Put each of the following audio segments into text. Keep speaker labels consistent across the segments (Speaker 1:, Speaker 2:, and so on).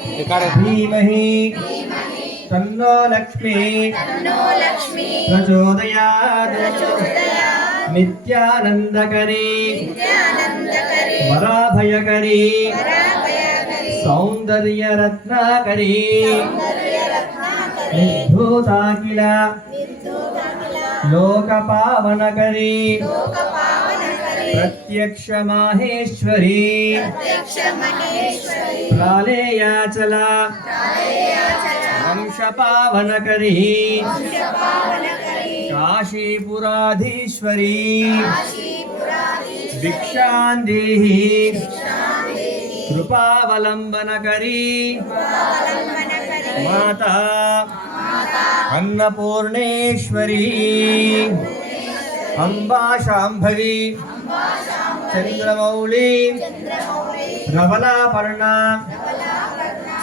Speaker 1: धीमहि तन्नो लक्ष्मी प्रचोदयात् नित्यानन्दकरी वराभयकरी सौन्दर्यरत्नाकरी निर्धूताखिल लोकपावनकरी प्रत्यक्ष माहेश्वरी प्रालेयाचला वंशपावनकरी। काशीपुराधीश्वरी। भिक्षान्देहि। कृपावलम्बनकरी माता। अन्नपूर्णेश्वरी। अम्बा शाम्भवी చంద్రమౌళి రవలాపర్ణ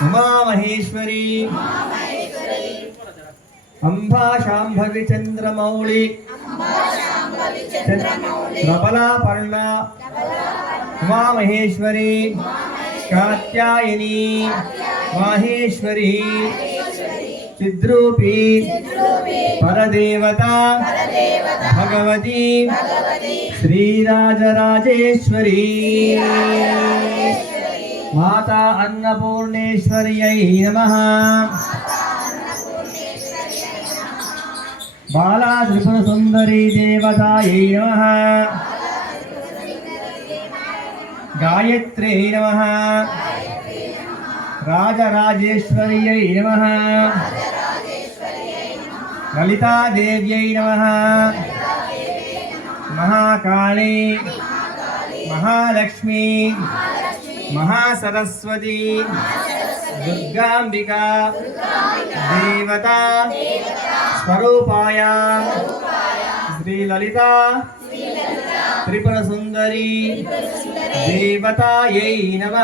Speaker 1: ఉమామహేశ్వరి అంబా శాంభవి చంద్రమౌళి ప్రబలాపర్ణ ఉమామహేశ్వరి కాత్యాయని మాహేశ్వరి చిద్రూపి పరదేవత భగవతి శ్రీరాజరాజేశ్వరి మాతా అన్నపూర్ణేశ్వర్యై నమ బాలా త్రిపురసుందరీ దేవతాయై నమ గాయత్ర్యై నమ రాజరాజేశ్వర్యై నమ. లలితాదేవ్యై నమ. మహాకాళీ మహాలక్ష్మి మహాసరస్వతి దుర్గాంబికా దేవత స్వరూపాయ శ్రీలలిత త్రిపురసుందరీ దేవతాయై నమ.